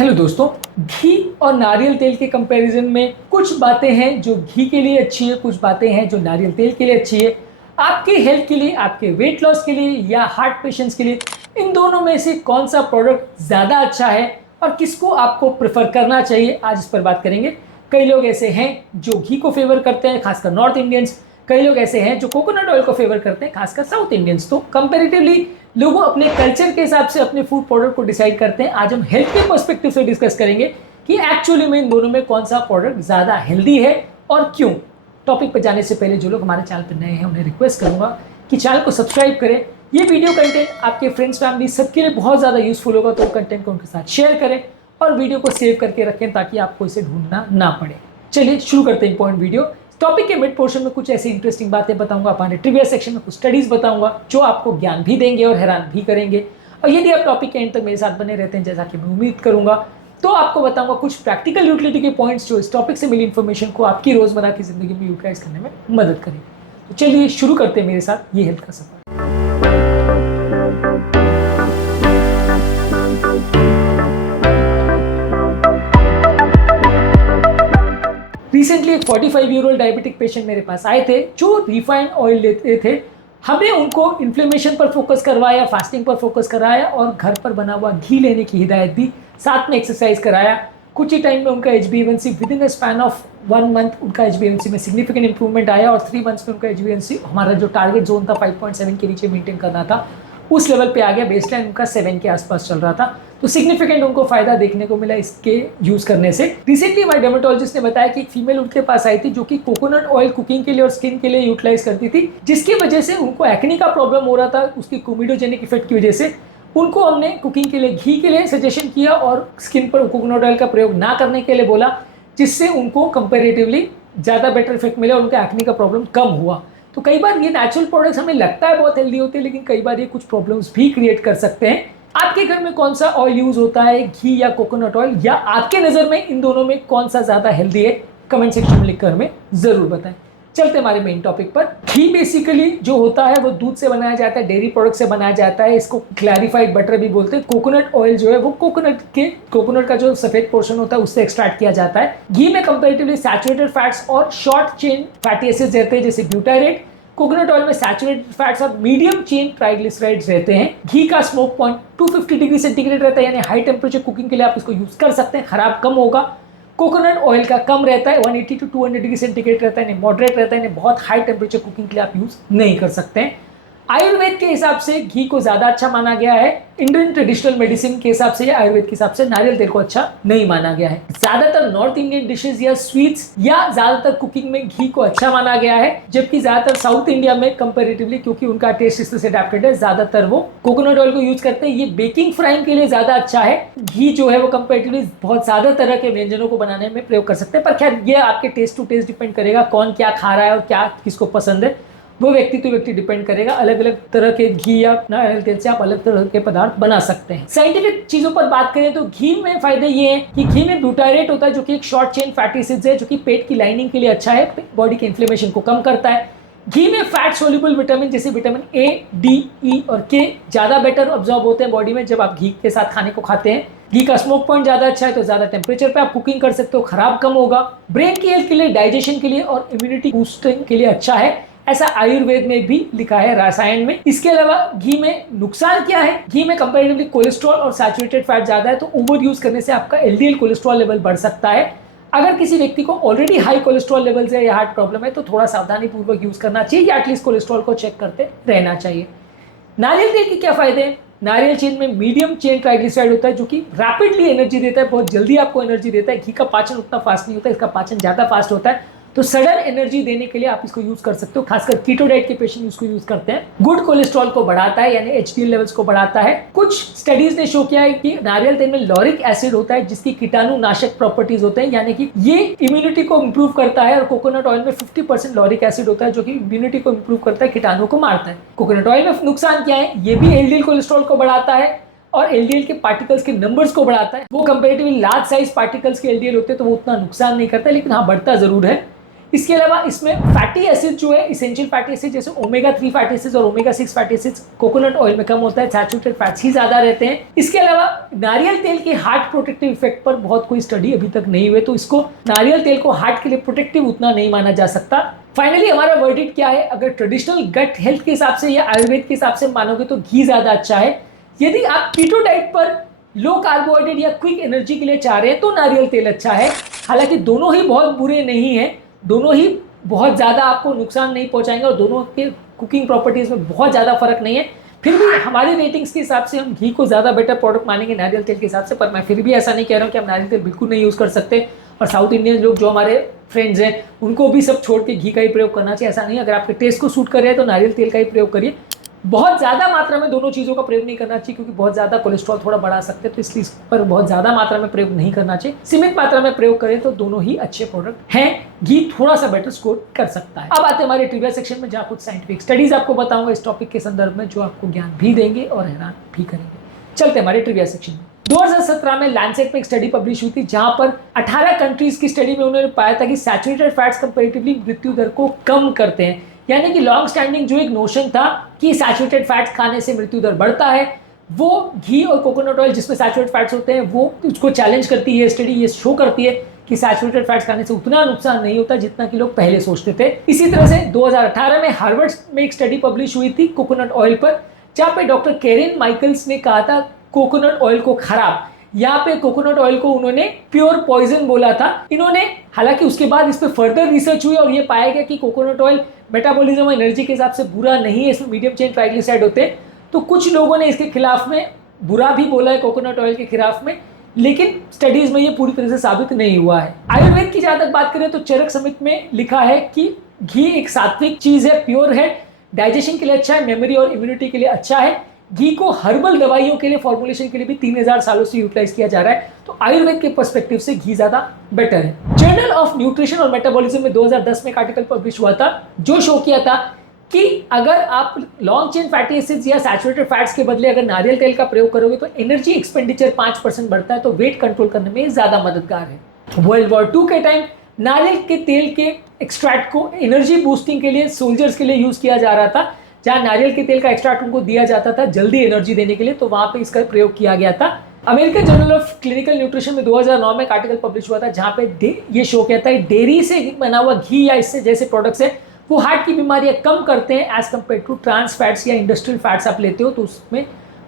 Hello दोस्तों, घी और नारियल तेल के कंपैरिजन में कुछ बातें हैं जो घी के लिए अच्छी है, कुछ बातें हैं जो नारियल तेल के लिए अच्छी है। आपके हेल्थ के लिए, आपके वेट लॉस के लिए या हार्ट पेशेंट्स के लिए इन दोनों में से कौन सा प्रोडक्ट ज़्यादा अच्छा है और किसको आपको प्रेफर करना चाहिए, आज इस पर बात करेंगे। कई लोग ऐसे हैं जो घी को फेवर करते हैं, खासकर नॉर्थ इंडियंस। कई लोग ऐसे हैं जो कोकोनट ऑयल को फेवर करते हैं, खासकर साउथ इंडियंस। तो कंपैरेटिवली लोग अपने कल्चर के हिसाब से अपने फूड प्रोडक्ट को डिसाइड करते हैं। आज हम हेल्थ के पर्सपेक्टिव से डिस्कस करेंगे कि एक्चुअली में इन दोनों में कौन सा प्रोडक्ट ज़्यादा हेल्दी है और क्यों। टॉपिक पर जाने से पहले जो लोग हमारे चैनल पर नए हैं उन्हें रिक्वेस्ट करूंगा कि चैनल को सब्सक्राइब करें। ये वीडियो कंटेंट आपके फ्रेंड्स फैमिली सबके लिए बहुत ज़्यादा यूजफुल होगा, तो कंटेंट को उनके साथ शेयर करें और वीडियो को सेव करके रखें ताकि आपको इसे ढूंढना ना पड़े। चलिए शुरू करते हैं इंपॉर्टेंट वीडियो। टॉपिक के मिड पोर्शन में कुछ ऐसी इंटरेस्टिंग बातें बताऊंगा, हमारे ट्रिविया सेक्शन में कुछ स्टडीज बताऊंगा जो आपको ज्ञान भी देंगे और हैरान भी करेंगे। और यदि आप टॉपिक के एंड तक मेरे साथ बने रहते हैं, जैसा कि मैं उम्मीद करूंगा, तो आपको बताऊंगा कुछ प्रैक्टिकल यूटिलिटी के पॉइंट्स जो इस टॉपिक से मिली इन्फॉर्मेशन को आपकी रोजमर्रा की जिंदगी में यूटिलाइज करने में मदद करेंगे। तो चलिए शुरू करते हैं मेरे साथ ये हेल्थ का सफर। रिसेंटली एक 45 ईयर ओल्ड डायबिटिक पेशेंट मेरे पास आए थे जो रिफाइंड ऑयल लेते थे। हमने उनको इन्फ्लेमेशन पर फोकस करवाया, फास्टिंग पर फोकस कराया और घर पर बना हुआ घी लेने की हिदायत दी, साथ में एक्सरसाइज कराया। कुछ ही टाइम में उनका HbA1c with in the span of 1 month उनका HbA1c में सिग्निफिकेंट इंप्रूवमेंट आया और 3 मंथ्स में उनका HbA1c हमारा जो टारगेट जोन था 5.7 के नीचे मेंटेन करना था, उस लेवल पे आ गया। बेसलाइन उनका 7 के आसपास चल रहा था। तो सिग्निफिकेंट उनको फायदा देखने को मिला इसके यूज करने से। रिसेंटली हमारे डर्मेटोलॉजिस्ट ने बताया कि एक फीमेल उनके पास आई थी जो कि कोकोनट ऑयल कुकिंग के लिए और स्किन के लिए यूटिलाइज करती थी, जिसकी वजह से उनको एक्ने का प्रॉब्लम हो रहा था उसकी कोमिडोजेनिक इफेक्ट की वजह से। उनको हमने कुकिंग के लिए घी के लिए सजेशन किया और स्किन पर कोकोनट ऑयल का प्रयोग ना करने के लिए बोला, जिससे उनको कंपेरेटिवली ज़्यादा बेटर इफेक्ट मिला और उनका एक्ने का प्रॉब्लम कम हुआ। तो कई बार ये नेचुरल प्रोडक्ट्स हमें लगता है बहुत हेल्दी होते हैं, लेकिन कई बार ये कुछ प्रॉब्लम्स भी क्रिएट कर सकते हैं। आपके घर में कौन सा ऑयल यूज होता है, घी या कोकोनट ऑयल, या आपके नज़र में इन दोनों में कौन सा ज़्यादा हेल्दी है, कमेंट सेक्शन में लिखकर हमें ज़रूर बताएं। चलते हमारे मेन टॉपिक पर। घी बेसिकली जो होता है वो दूध से बनाया जाता है, डेयरी प्रोडक्ट से बनाया जाता है। इसको क्लैरिफाइड बटर भी बोलते हैं। कोकोनट ऑयल जो है वो कोकोनट का जो सफेद पोर्शन होता है उससे एक्सट्रैक्ट किया जाता है। घी में कंपैरेटिवली सैचुरेटेड फैट्स और शॉर्ट चेन फैटी एसिड्स रहते हैं, जैसे ब्यूटारेट। कोकोनट ऑयल में सैचुरेटेड फैट्स और मीडियम चेन ट्राइग्लिसराइड्स रहते हैं। घी का स्मोक पॉइंट 250 डिग्री सेंटीग्रेड रहता है, यानी हाई टेम्परेचर कुकिंग के लिए आप इसको यूज कर सकते हैं, खराब कम होगा। कोकोनट ऑयल का कम रहता है, 180 टू 200 डिग्री सेंटीग्रेड रहता है, मॉडरेट रहता है, बहुत हाई टेम्परेचर कुकिंग के लिए आप यूज नहीं कर सकते हैं। आयुर्वेद के हिसाब से घी को ज्यादा अच्छा माना गया है। इंडियन ट्रेडिशनल मेडिसिन के हिसाब से या आयुर्वेद के हिसाब से नारियल तेल को अच्छा नहीं माना गया है। ज्यादातर नॉर्थ इंडियन डिशेज या स्वीट्स या ज्यादातर कुकिंग में घी को अच्छा माना गया है, जबकि ज्यादातर साउथ इंडिया में कंपैरेटिवली, क्योंकि उनका टेस्ट इस तरह से अडैप्टेड है, ज्यादातर वो कोकोनट ऑयल को यूज करते हैं। ये बेकिंग फ्राइंग के लिए ज्यादा अच्छा है। घी जो है वो कंपैरेटिवली बहुत ज्यादा तरह के व्यंजनों को बनाने में प्रयोग कर सकते हैं, पर खैर ये आपके टेस्ट टू टेस्ट डिपेंड करेगा, कौन क्या खा रहा है और क्या किसको पसंद है, वो व्यक्ति तो व्यक्ति डिपेंड करेगा। अलग अलग तरह के घी या नारियल तेल से आप अलग तरह के पदार्थ बना सकते हैं। साइंटिफिक चीजों पर बात करें तो घी में फायदे ये हैं कि घी में ब्यूटारेट होता है जो कि एक शॉर्ट चेन फैटी एसिड्स है, जो कि पेट की लाइनिंग के लिए अच्छा है, बॉडी के इन्फ्लेमेशन को कम करता है। घी में फैट सोल्यूबल विटामिन जैसे विटामिन A, D, E और K ज्यादा बेटर ऑब्जॉर्ब होते हैं बॉडी में जब आप घी के साथ खाने को खाते हैं। घी का स्मोक पॉइंट ज्यादा अच्छा है, तो ज्यादा टेम्परेचर पे आप कुकिंग कर सकते हो, खराब कम होगा। ब्रेन की हेल्थ के लिए, डाइजेशन के लिए और इम्यूनिटी बूस्टिंग के लिए अच्छा है, ऐसा आयुर्वेद में भी लिखा है, रसायन में। इसके अलावा घी में नुकसान क्या है? घी में कंपैरेटिवली कोलेस्ट्रॉल और सैचुरेटेड फैट ज्यादा है, तो ओवर यूज करने से आपका LDL कोलेस्ट्रॉल लेवल बढ़ सकता है। अगर किसी व्यक्ति को ऑलरेडी हाई कोलेस्ट्रॉल लेवल्स है या हार्ट प्रॉब्लम है तो थोड़ा सावधानी पूर्वक यूज करना चाहिए, या एटलीस्ट कोलेस्ट्रॉल को चेक करते रहना चाहिए। नारियल तेल के क्या फायदे हैं? नारियल चेन में मीडियम चेन ट्राइग्लिसराइड होता है जो कि रैपिडली एनर्जी देता है, बहुत जल्दी आपको एनर्जी देता है। घी का पाचन उतना फास्ट नहीं होता, इसका पाचन ज्यादा फास्ट होता है, तो सडन एनर्जी देने के लिए आप इसको यूज कर सकते हो। खासकर कीटो डाइट के पेशेंट इसको यूज करते हैं। गुड कोलेस्ट्रॉल को बढ़ाता है, यानी HDL लेवल्स को बढ़ाता है। कुछ स्टडीज ने शो किया है कि नारियल तेल में लॉरिक एसिड होता है जिसकी कीटाणुनाशक प्रॉपर्टीज होते हैं, यानी कि ये इम्यूनिटी को इंप्रूव करता है। और कोकोनट ऑयल में 50% लॉरिक एसिड होता है जो कि इम्यूनिटी को इंप्रूव करता है, कीटाणु को मारता है। कोकोनट ऑयल में नुकसान क्या है? ये भी LDL कोलेस्ट्रॉल को बढ़ाता है और LDL के पार्टिकल्स के नंबर्स को बढ़ाता है। वो कंपेरेटिवली लार्ज साइज पार्टिकल्स के LDL होते हैं तो वो उतना नुकसान नहीं करता, लेकिन हाँ बढ़ता जरूर है। इसके अलावा इसमें फैटी एसिड जो है, इसेंशियल फैटी एसिड जैसे ओमेगा 3 फैटी एसिड और omega 6 fatty acid coconut oil में कम होता है, सैचुरेटेड फैट्स ही ज्यादा रहते हैं। इसके अलावा नारियल तेल के हार्ट प्रोटेक्टिव इफेक्ट पर बहुत कोई स्टडी अभी तक नहीं हुए, तो इसको नारियल तेल को हार्ट के लिए प्रोटेक्टिव उतना नहीं माना जा सकता। फाइनली हमारा वर्डिक्ट क्या है, अगर ट्रेडिशनल गट हेल्थ के हिसाब से या आयुर्वेद के हिसाब से मानोगे तो घी ज्यादा अच्छा है। यदि आप कीटो डाइट पर लो कार्बोहाइड्रेट या क्विक एनर्जी के लिए चाह रहे हैं तो नारियल तेल अच्छा है। हालांकि दोनों ही बहुत बुरे नहीं है, दोनों ही बहुत ज़्यादा आपको नुकसान नहीं पहुंचाएंगे और दोनों के कुकिंग प्रॉपर्टीज़ में बहुत ज़्यादा फर्क नहीं है। फिर भी हमारे रेटिंग्स के हिसाब से हम घी को ज़्यादा बेटर प्रोडक्ट मानेंगे नारियल तेल के हिसाब से। पर मैं फिर भी ऐसा नहीं कह रहा हूँ कि हम नारियल तेल बिल्कुल नहीं यूज़ कर सकते, और साउथ इंडियन लोग जो हमारे फ्रेंड्स हैं उनको भी सब छोड़ के घी का ही प्रयोग करना चाहिए, ऐसा नहीं। अगर आपके टेस्ट को सूट कर रहे हैं तो नारियल तेल का ही प्रयोग करिए। बहुत ज़्यादा मात्रा में दोनों चीज़ों का प्रयोग नहीं करना चाहिए, क्योंकि बहुत ज़्यादा कोलेस्ट्रॉल थोड़ा बढ़ा सकते हैं, तो इसलिए इस पर बहुत ज़्यादा मात्रा में प्रयोग नहीं करना चाहिए। सीमित मात्रा में प्रयोग करें तो दोनों ही अच्छे प्रोडक्ट हैं। घी थोड़ा सा बेटर स्कोर कर सकता है। अब आते हैं हमारे ट्रिविया सेक्शन में, जहाँ कुछ साइंटिफिक स्टडीज आपको बताऊंगा इस टॉपिक के संदर्भ में, जो आपको ज्ञान भी देंगे और हैरान भी करेंगे। चलते हैं हमारे ट्रिविया सेक्शन में। 2017 में लैंसेट में एक स्टडी पब्लिश हुई थी, जहां पर 18 कंट्रीज की स्टडी में उन्होंने पाया था कि सैचुरेटेड फैट्स कंपैरेटिवली मृत्यु दर को कम करते हैं। यानी कि लॉन्ग स्टैंडिंग जो एक नोशन था कि सैचुरेटेड फैट्स खाने से मृत्यु दर बढ़ता है, वो घी और कोकोनट ऑयल जिसमें सैचुरेटेड फैट्स होते हैं वो उसको चैलेंज करती है। स्टडी ये शो करती है कि सैचुरेटेड फैट्स खाने से उतना नुकसान नहीं होता जितना कि लोग पहले सोचते थे। इसी तरह से 2018 में हार्वर्ड में एक स्टडी पब्लिश हुई थी कोकोनट ऑयल पर, जहाँ पे डॉक्टर केरिन माइकल्स ने कहा था कोकोनट ऑयल को खराब। यहाँ पे कोकोनट ऑयल को उन्होंने प्योर पॉइजन बोला था। इन्होंने, हालांकि उसके बाद इस पे फर्दर रिसर्च हुई और ये पाया गया कि कोकोनट ऑयल मेटाबॉलिज्म और एनर्जी के हिसाब से बुरा नहीं है, इसमें मीडियम चेन ट्राइग्लिसराइड होते हैं। तो कुछ लोगों ने इसके खिलाफ में बुरा भी बोला है कोकोनट ऑयल के खिलाफ में, लेकिन स्टडीज में ये पूरी तरह से साबित नहीं हुआ है। आयुर्वेद की जहां तक बात करें तो चरक संहिता में लिखा है कि घी एक सात्विक चीज है, प्योर है, डाइजेशन के लिए अच्छा है, मेमोरी और इम्यूनिटी के लिए अच्छा है। घी को हर्बल दवाइयों के लिए, फॉर्मुलेशन के लिए भी 3000 सालों से यूटिलाइज किया जा रहा है। तो आयुर्वेद के पर्सपेक्टिव से घी ज्यादा बेटर है। जर्नल ऑफ न्यूट्रिशन और मेटाबॉलिज्म में 2010 में एक आर्टिकल पब्लिश हुआ था, जो शो किया था कि अगर आप लॉन्ग चेन फैटी एसिड्स या सैचुरेटेड फैट्स के बदले अगर नारियल तेल का प्रयोग करोगे तो एनर्जी एक्सपेंडिचर 5% बढ़ता है, तो वेट कंट्रोल करने में ज्यादा मददगार है। वर्ल्ड वॉर 2 के टाइम नारियल के तेल के एक्सट्रैक्ट को एनर्जी बूस्टिंग के लिए सोल्जर्स के लिए यूज किया जा रहा था। जहां नारियल के तेल का एक्सट्रैक्ट उनको दिया जाता था जल्दी एनर्जी देने के लिए, तो वहां पे इसका प्रयोग किया गया था। American journal of clinical nutrition में 2009 में एक आर्टिकल पब्लिश हुआ था, जहां पे ये शो किया था डेयरी से बना हुआ घी या इससे जैसे प्रोडक्ट्स है वो हार्ट की बीमारियां कम करते हैं as compared to trans fats या इंडस्ट्रियल फैट्स आप लेते हो तो उसमें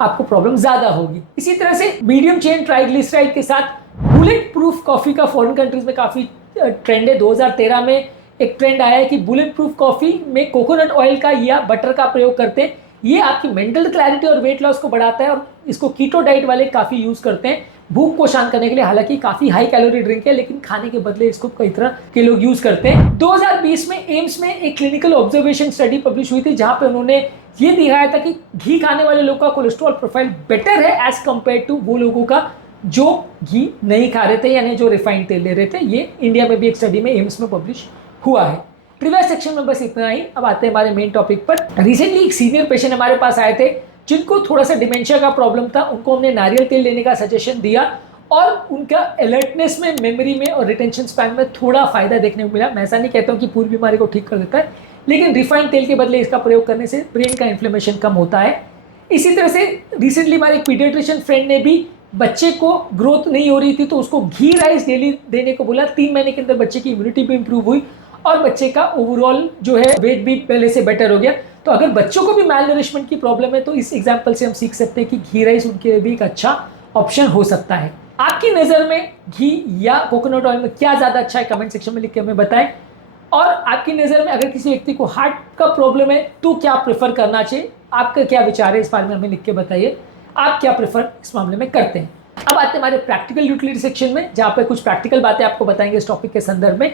आपको प्रॉब्लम ज्यादा होगी। इसी तरह से मीडियम चेन ट्राइग्लिसराइड के साथ बुलेट प्रूफ कॉफी का फॉरेन कंट्रीज में काफी ट्रेंड है। 2013 में एक ट्रेंड आया है कि बुलेट प्रूफ कॉफी में कोकोनट ऑयल का या बटर का प्रयोग करते हैं। ये आपकी मेंटल क्लैरिटी और वेट लॉस को बढ़ाता है और इसको कीटो डाइट वाले काफ़ी यूज़ करते हैं भूख को शांत करने के लिए। हालांकि काफ़ी हाई कैलोरी ड्रिंक है, लेकिन खाने के बदले इसको कई तरह के लोग यूज़ करते हैं। 2020 में एम्स में एक क्लिनिकल ऑब्जर्वेशन स्टडी पब्लिश हुई थी, जहां पे उन्होंने ये दिखाया था कि घी खाने वाले लोगों का कोलेस्ट्रॉल प्रोफाइल बेटर है एज कम्पेयर टू वो लोगों का जो घी नहीं खा रहे थे, यानी जो रिफाइंड तेल ले रहे थे। ये इंडिया में भी एक स्टडी में एम्स में पब्लिश हुआ है। ट्रिविया सेक्शन में बस इतना ही। अब आते हैं हमारे मेन टॉपिक पर। रिसेंटली एक सीनियर पेशेंट हमारे पास आए थे जिनको थोड़ा सा डिमेंशिया का प्रॉब्लम था। उनको हमने नारियल तेल लेने का सजेशन दिया और उनका अलर्टनेस में, मेमोरी में और रिटेंशन स्पैन में थोड़ा फायदा देखने को मिला। मैं ऐसा नहीं कहता हूँ कि पूरी बीमारी को ठीक कर देता है, लेकिन रिफाइंड तेल के बदले इसका प्रयोग करने से ब्रेन का इन्फ्लेमेशन कम होता है। इसी तरह से रिसेंटली हमारे एक पीडियाट्रिशियन फ्रेंड ने भी बच्चे को ग्रोथ नहीं हो रही थी तो उसको घी राइस डेली देने को बोला। 3 महीने के अंदर बच्चे की इम्यूनिटी भी इंप्रूव हुई और बच्चे का ओवरऑल जो है वेट भी पहले से बेटर हो गया। तो अगर बच्चों को भी मैल नरिशमेंट की प्रॉब्लम है तो इस एग्जाम्पल से हम सीख सकते हैं कि घी राइस उनके लिए भी एक अच्छा ऑप्शन हो सकता है। आपकी नज़र में घी या कोकोनट ऑयल में क्या ज़्यादा अच्छा है, कमेंट सेक्शन में लिख के हमें बताएं। और आपकी नज़र में अगर किसी व्यक्ति को हार्ट का प्रॉब्लम है तो क्या प्रेफर करना चाहिए, आपका क्या विचार है इस बारे में हमें लिख के बताइए। आप क्या प्रेफर इस मामले में करते हैं। अब आते हैं हमारे प्रैक्टिकल यूटिलिटी सेक्शन में, जहाँ पे कुछ प्रैक्टिकल बातें आपको बताएंगे इस टॉपिक के संदर्भ में।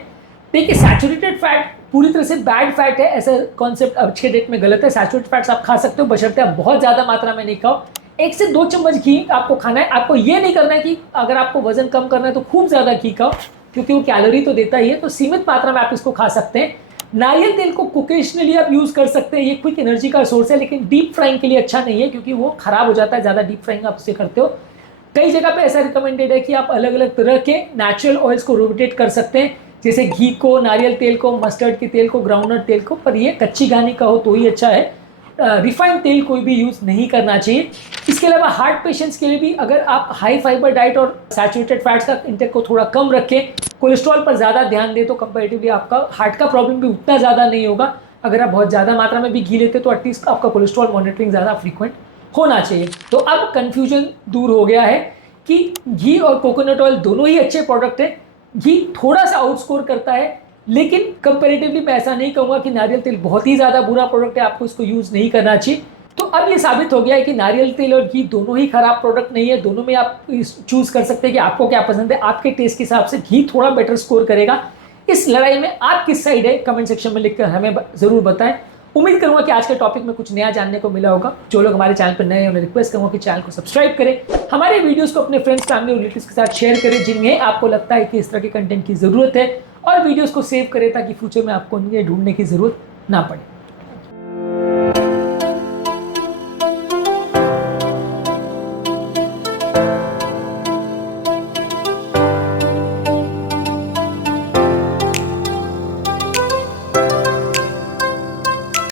देखिए, सैचुरेटेड फैट पूरी तरह से बैड फैट है, ऐसा कॉन्सेप्ट आज के डेट में गलत है। सैचुरेटेड फैट्स आप खा सकते हो, बशर्ते आप बहुत ज़्यादा मात्रा में नहीं खाओ। 1 से 2 चम्मच घी आपको खाना है। आपको ये नहीं करना है कि अगर आपको वजन कम करना है तो खूब ज़्यादा घी खाओ, क्योंकि वो कैलोरी तो देता ही है। तो सीमित मात्रा में आप इसको खा सकते हैं। नारियल तेल को ओकेजनली आप यूज़ कर सकते हैं, ये क्विक एनर्जी का सोर्स है, लेकिन डीप फ्राइंग के लिए अच्छा नहीं है क्योंकि वो खराब हो जाता है, ज़्यादा डीप फ्राइंग आप उससे करते हो। कई जगह पे ऐसा रिकमेंडेड है कि आप अलग अलग तरह के नेचुरल ऑयल्स को रोटेट कर सकते हैं, जैसे घी को, नारियल तेल को, मस्टर्ड के तेल को, ग्राउंडनट तेल को, पर ये कच्ची घानी का हो तो ही अच्छा है। रिफाइंड तेल कोई भी यूज़ नहीं करना चाहिए। इसके अलावा हार्ट पेशेंट्स के लिए भी अगर आप हाई फाइबर डाइट और सैचुरेटेड फैट्स का इंटेक को थोड़ा कम रखें, कोलेस्ट्रॉल पर ज़्यादा ध्यान दें, तो कंपैरेटिवली आपका हार्ट का प्रॉब्लम भी उतना ज़्यादा नहीं होगा। अगर आप बहुत ज़्यादा मात्रा में भी घी लेते तो एटलीस्ट आपका कोलेस्ट्रॉल मॉनिटरिंग ज़्यादा फ्रीक्वेंट होना चाहिए। तो अब कन्फ्यूजन दूर हो गया है कि घी और कोकोनट ऑयल दोनों ही अच्छे प्रोडक्ट हैं। घी थोड़ा सा आउटस्कोर करता है, लेकिन कंपैरेटिवली मैं ऐसा नहीं कहूँगा कि नारियल तेल बहुत ही ज़्यादा बुरा प्रोडक्ट है, आपको इसको यूज़ नहीं करना चाहिए। तो अब ये साबित हो गया है कि नारियल तेल और घी दोनों ही खराब प्रोडक्ट नहीं है, दोनों में आप चूज़ कर सकते हैं कि आपको क्या पसंद है। आपके टेस्ट के हिसाब से घी थोड़ा बेटर स्कोर करेगा। इस लड़ाई में आप किस साइड है, कमेंट सेक्शन में लिखकर हमें ज़रूर बताएं। उम्मीद करूंगा कि आज के टॉपिक में कुछ नया जानने को मिला होगा। जो लोग हमारे चैनल पर नए हैं उन्हें रिक्वेस्ट करूंगा कि चैनल को सब्सक्राइब करें, हमारे वीडियोस को अपने फ्रेंड्स, फैमिली और रिलेटिव्स के साथ शेयर करें जिन्हें आपको लगता है कि इस तरह के कंटेंट की ज़रूरत है, और वीडियोस को सेव करें ताकि फ्यूचर में आपको उन्हें ढूंढने की ज़रूरत ना पड़े।